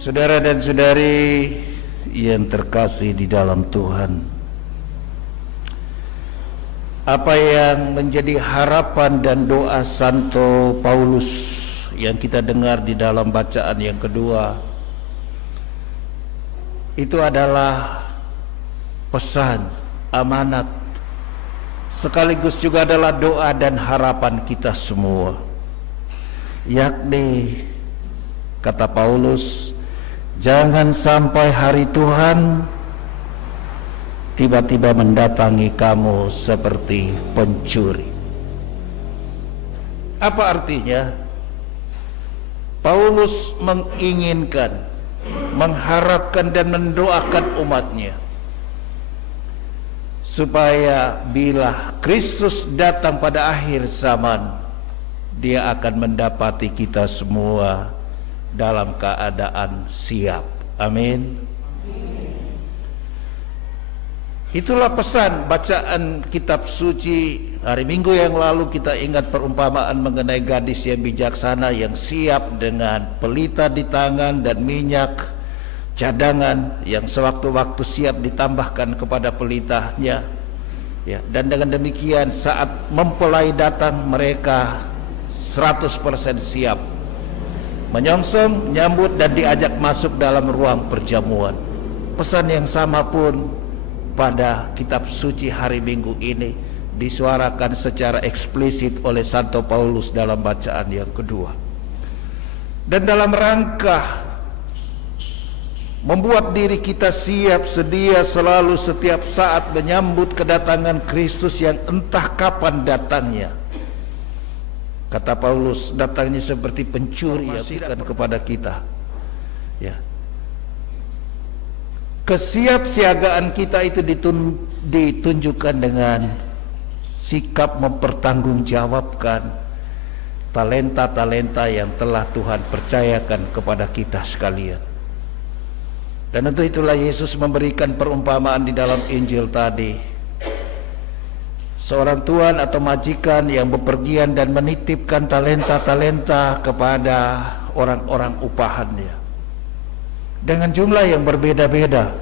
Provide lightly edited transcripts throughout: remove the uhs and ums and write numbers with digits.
Saudara dan saudari yang terkasih di dalam Tuhan, apa yang menjadi harapan dan doa Santo Paulus yang kita dengar di dalam bacaan yang kedua, itu adalah pesan, amanat, sekaligus juga adalah doa dan harapan kita semua, yakni kata Paulus, jangan sampai hari Tuhan tiba-tiba mendatangi kamu seperti pencuri. Apa artinya? Paulus menginginkan, mengharapkan dan mendoakan umatnya supaya bila Kristus datang pada akhir zaman, Dia akan mendapati kita semua dalam keadaan siap. Amin. Itulah pesan bacaan kitab suci hari Minggu yang lalu. Kita ingat perumpamaan mengenai gadis yang bijaksana yang siap dengan pelita di tangan dan minyak cadangan yang sewaktu-waktu siap ditambahkan kepada pelitanya. Ya, dan dengan demikian saat mempelai datang mereka 100% siap, menyongsong, menyambut dan diajak masuk dalam ruang perjamuan. Pesan yang sama pun pada kitab suci hari Minggu ini disuarakan secara eksplisit oleh Santo Paulus dalam bacaan yang kedua. Dan dalam rangka membuat diri kita siap sedia selalu setiap saat menyambut kedatangan Kristus yang entah kapan datangnya, kata Paulus, datangnya seperti pencuri yang tidak kepada kita. Ya. Kesiapsiagaan kita itu ditunjukkan dengan sikap mempertanggungjawabkan talenta-talenta yang telah Tuhan percayakan kepada kita sekalian. Dan untuk itulah Yesus memberikan perumpamaan di dalam Injil tadi. Seorang tuan atau majikan yang bepergian dan menitipkan talenta-talenta kepada orang-orang upahannya dengan jumlah yang berbeda-beda.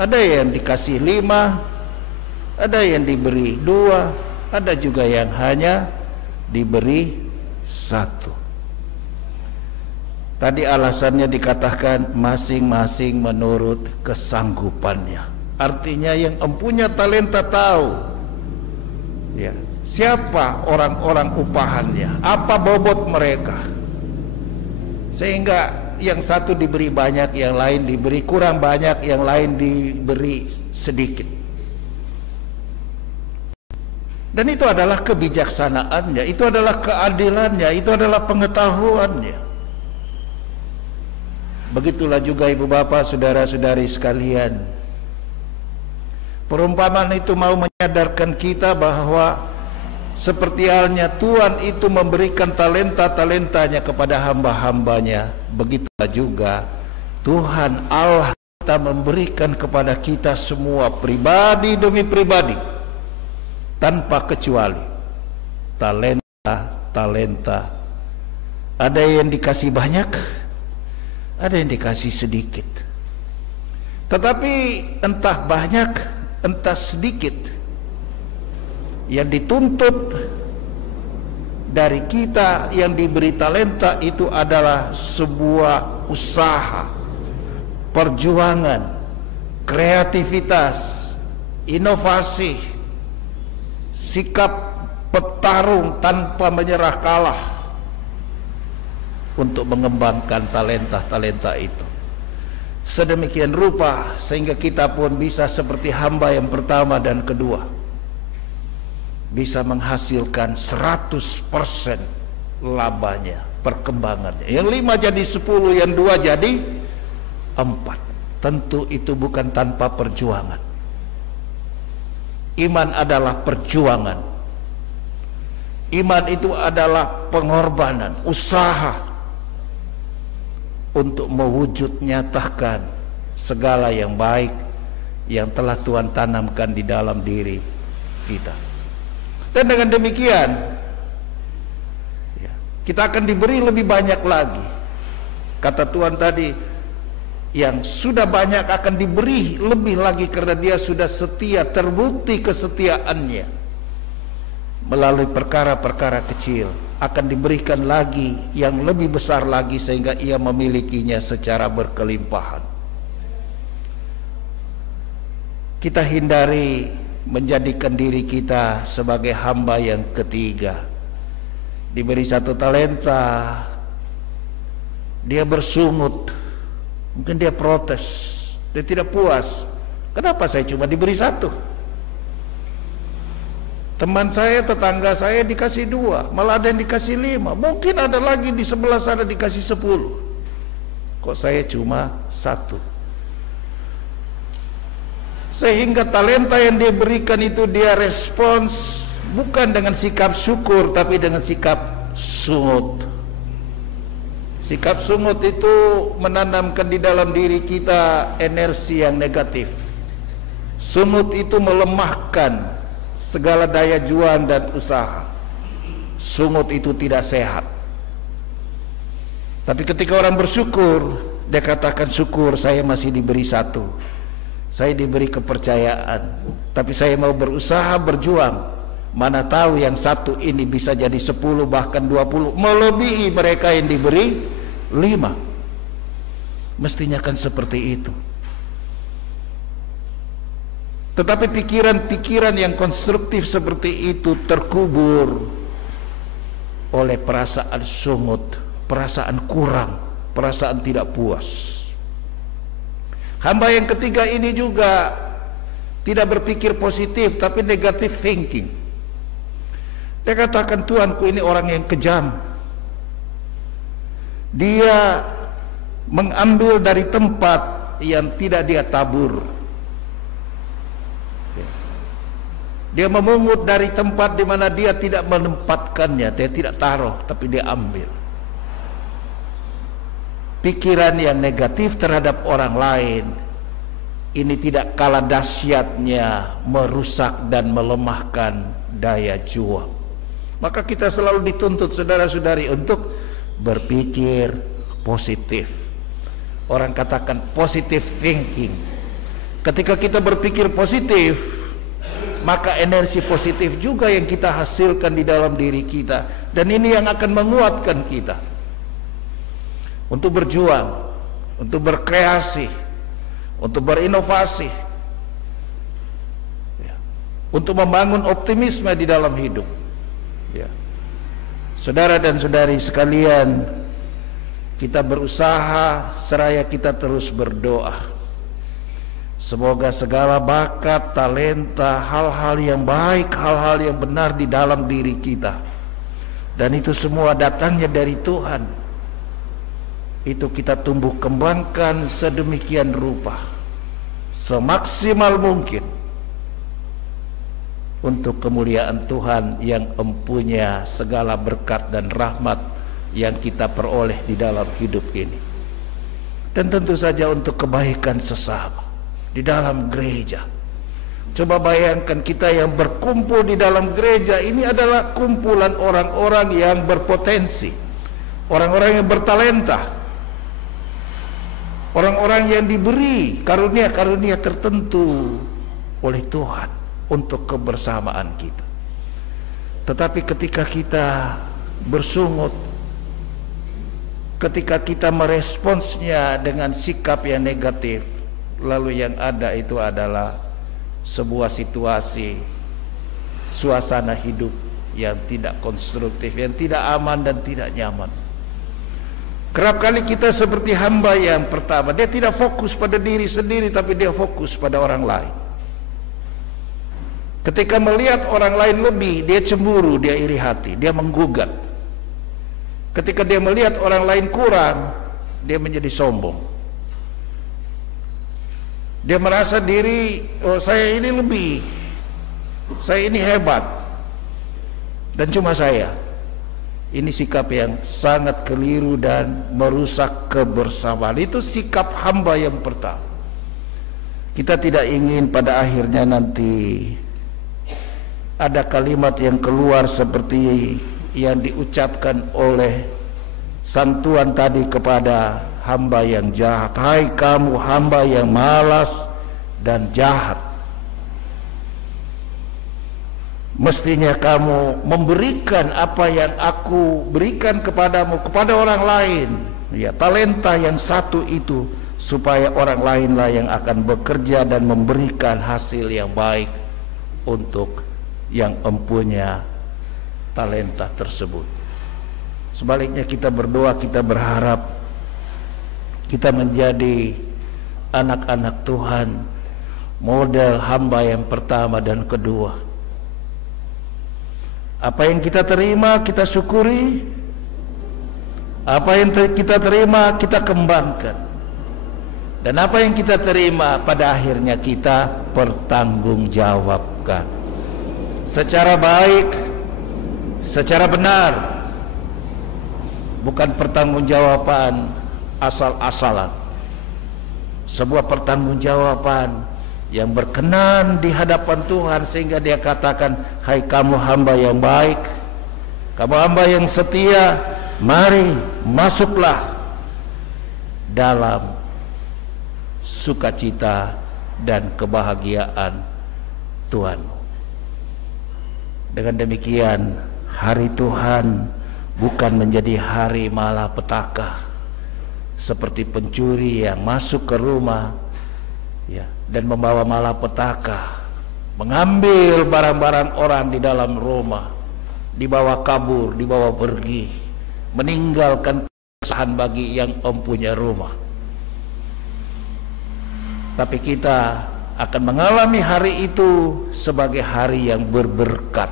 Ada yang dikasih 5, ada yang diberi 2, ada juga yang hanya diberi 1. Tadi alasannya dikatakan masing-masing menurut kesanggupannya. Artinya yang empunya talenta tahu, ya, siapa orang-orang upahannya, apa bobot mereka, sehingga yang satu diberi banyak, yang lain diberi kurang banyak, yang lain diberi sedikit. Dan itu adalah kebijaksanaannya, itu adalah keadilannya, itu adalah pengetahuannya. Begitulah juga ibu bapak, saudara-saudari sekalian. Perumpamaan itu mau menyadarkan kita bahwa seperti halnya Tuhan itu memberikan talenta-talentanya kepada hamba-hambanya, begitulah juga Tuhan Allah kita memberikan kepada kita semua, pribadi demi pribadi, tanpa kecuali, talenta-talenta. Ada yang dikasih banyak, ada yang dikasih sedikit. Tetapi entah banyak, entah sedikit, yang dituntut dari kita yang diberi talenta itu adalah sebuah usaha, perjuangan, kreativitas, inovasi, sikap petarung tanpa menyerah kalah untuk mengembangkan talenta-talenta itu. Sedemikian rupa sehingga kita pun bisa seperti hamba yang pertama dan kedua, bisa menghasilkan 100% labanya, perkembangannya. Yang 5 jadi 10, yang 2 jadi 4. Tentu itu bukan tanpa perjuangan. Iman adalah perjuangan. Iman itu adalah pengorbanan, usaha untuk mewujud nyatakan segala yang baik yang telah Tuhan tanamkan di dalam diri kita. Dan dengan demikian kita akan diberi lebih banyak lagi Kata Tuhan tadi, yang sudah banyak akan diberi lebih lagi karena dia sudah setia, terbukti kesetiaannya. Melalui perkara-perkara kecil akan diberikan lagi yang lebih besar lagi sehingga ia memilikinya secara berkelimpahan. Kita hindari menjadikan diri kita sebagai hamba yang ketiga. Diberi 1 talenta, dia bersungut, mungkin dia protes, dia tidak puas. Kenapa saya cuma diberi 1? Teman saya, tetangga saya dikasih 2, malah ada yang dikasih 5, mungkin ada lagi di sebelah sana dikasih 10. Kok saya cuma 1? Sehingga talenta yang dia berikan itu dia respons bukan dengan sikap syukur, tapi dengan sikap sungut. Sikap sungut itu menanamkan di dalam diri kita energi yang negatif. Sungut itu melemahkan segala daya juang dan usaha. Sungut itu tidak sehat. Tapi ketika orang bersyukur, dia katakan, syukur saya masih diberi 1. Saya diberi kepercayaan, tapi saya mau berusaha berjuang. Mana tahu yang 1 ini bisa jadi 10 bahkan 20, melebihi mereka yang diberi 5. Mestinya kan seperti itu. Tetapi pikiran-pikiran yang konstruktif seperti itu terkubur oleh perasaan sungut, perasaan kurang, perasaan tidak puas. Hamba yang ketiga ini juga tidak berpikir positif, tapi negative thinking. Dia katakan, Tuanku ini orang yang kejam. Dia mengambil dari tempat yang tidak dia tabur. Dia memungut dari tempat di mana dia tidak menempatkannya, dia tidak taruh, tapi dia ambil. Pikiran yang negatif terhadap orang lain ini tidak kalah dahsyatnya merusak dan melemahkan daya juang. Maka kita selalu dituntut, saudara-saudari, untuk berpikir positif. Orang katakan positive thinking. Ketika kita berpikir positif, maka energi positif juga yang kita hasilkan di dalam diri kita, dan ini yang akan menguatkan kita untuk berjuang, untuk berkreasi, untuk berinovasi, untuk membangun optimisme di dalam hidup. Saudara dan saudari sekalian, kita berusaha seraya kita terus berdoa. Semoga segala bakat, talenta, hal-hal yang baik, hal-hal yang benar di dalam diri kita, dan itu semua datangnya dari Tuhan, itu kita tumbuh kembangkan sedemikian rupa, semaksimal mungkin, untuk kemuliaan Tuhan yang empunya segala berkat dan rahmat yang kita peroleh di dalam hidup ini. Dan tentu saja untuk kebaikan sesama di dalam gereja. Coba bayangkan, kita yang berkumpul di dalam gereja ini adalah kumpulan orang-orang yang berpotensi, orang-orang yang bertalenta, orang-orang yang diberi karunia-karunia tertentu oleh Tuhan untuk kebersamaan kita. Tetapi ketika kita bersungut, ketika kita meresponsnya dengan sikap yang negatif, lalu yang ada itu adalah sebuah situasi, suasana hidup yang tidak konstruktif, yang tidak aman dan tidak nyaman. Kerap kali kita seperti hamba yang pertama, dia tidak fokus pada diri sendiri, tapi dia fokus pada orang lain. Ketika melihat orang lain lebih, dia cemburu, dia iri hati, dia menggugat. Ketika dia melihat orang lain kurang, dia menjadi sombong. Dia merasa diri, oh saya ini lebih, saya ini hebat, dan cuma saya. Ini sikap yang sangat keliru dan merusak kebersamaan. Itu sikap hamba yang pertama. Kita tidak ingin pada akhirnya nanti ada kalimat yang keluar seperti yang diucapkan oleh sang Tuhan tadi kepada hamba yang jahat, hai kamu hamba yang malas dan jahat, mestinya kamu memberikan apa yang aku berikan kepadamu kepada orang lain, ya, talenta yang satu itu, supaya orang lainlah yang akan bekerja dan memberikan hasil yang baik untuk yang empunya talenta tersebut. Sebaliknya kita berdoa, kita berharap kita menjadi anak-anak Tuhan, model hamba yang pertama dan kedua. Apa yang kita terima kita syukuri, apa yang kita terima kita kembangkan, dan apa yang kita terima pada akhirnya kita pertanggungjawabkan secara baik, secara benar, bukan pertanggungjawaban asal-asalan, sebuah pertanggungjawaban yang berkenan di hadapan Tuhan, sehingga dia katakan, hai kamu hamba yang baik, kamu hamba yang setia, mari masuklah dalam sukacita dan kebahagiaan Tuhan. Dengan demikian, hari Tuhan bukan menjadi hari malapetaka seperti pencuri yang masuk ke rumah, ya, dan membawa malapetaka, mengambil barang-barang orang di dalam rumah, dibawa kabur, dibawa pergi, meninggalkan kesusahan bagi yang mempunyai rumah. Tapi kita akan mengalami hari itu sebagai hari yang berberkat.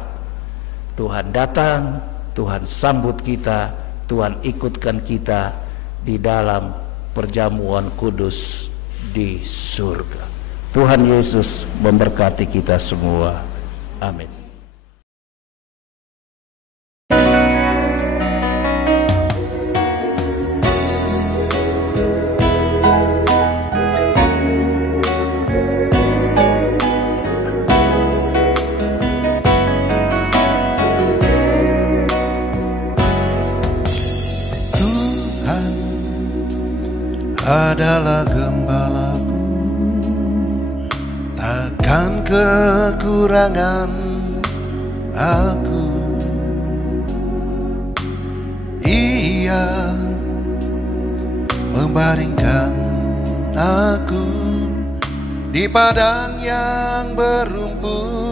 Tuhan datang, Tuhan sambut kita, Tuhan ikutkan kita di dalam perjamuan kudus di surga. Tuhan Yesus memberkati kita semua. Amin. Adalah gembalaku, takkan kekurangan aku. Ia membaringkan aku di padang yang berumput,